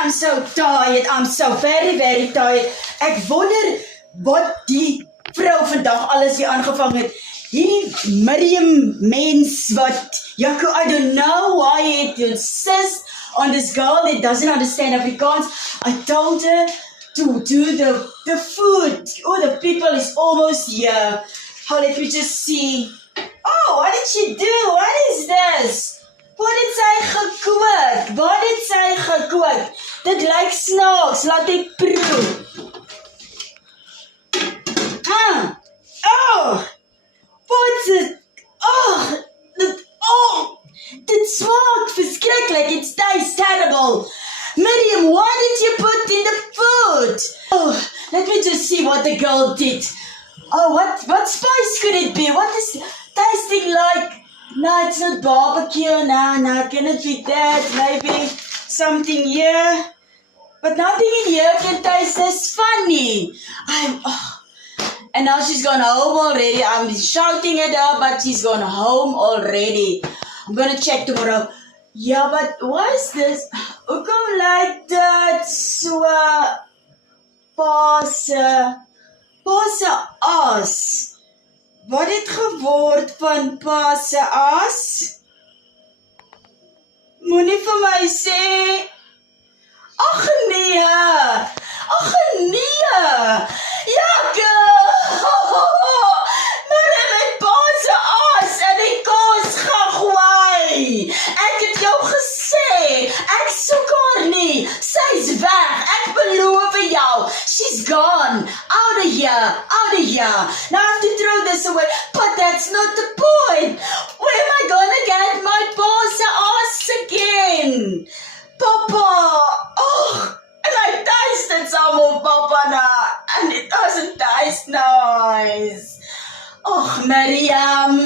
I'm so tired. I'm so very, very tired. Ek wonder wat die vrou vandag alles hier aangevang het. Hierdie Miriam mens wat, Jaco, I don't know why it insists on this girl that doesn't understand Afrikaans. I told her to do the food. Oh, the people is almost here. How, let me just see. Oh, what did she do? What is this? Wat het sy gekook? Wat het sy gekook? Dit lyk snaaks, laat ek proe. Oh, wat is dit smaak verskriklik. It tastes terrible. Miriam, what did you put in the food? Oh, let me just see what the girl did. Oh, what spice could it be? What is tasting like? No, it's not barbecue. No, can it be that? Maybe something here. But nothing in here can taste this funny. And now she's gone home already. I'm shouting at her, but she's gone home already. I'm gonna check tomorrow. Yeah, but what is this? Hoekom like that? So, pa se as. Wat het geword van pa se as? Moenie vir my sê. Ag nee. Jaco. Maar met pa se as en die kos gegooi. Ek het jou gesê, ek soek haar nie. Sy's weg. Ek beloof vir jou. She's gone. Out of here. Now I have to throw this away. But that's not the point. Where am I gonna get my pa's ass again? Papa. Oh, and I tasted some of Papa now. And it doesn't taste nice. Oh, Miriam.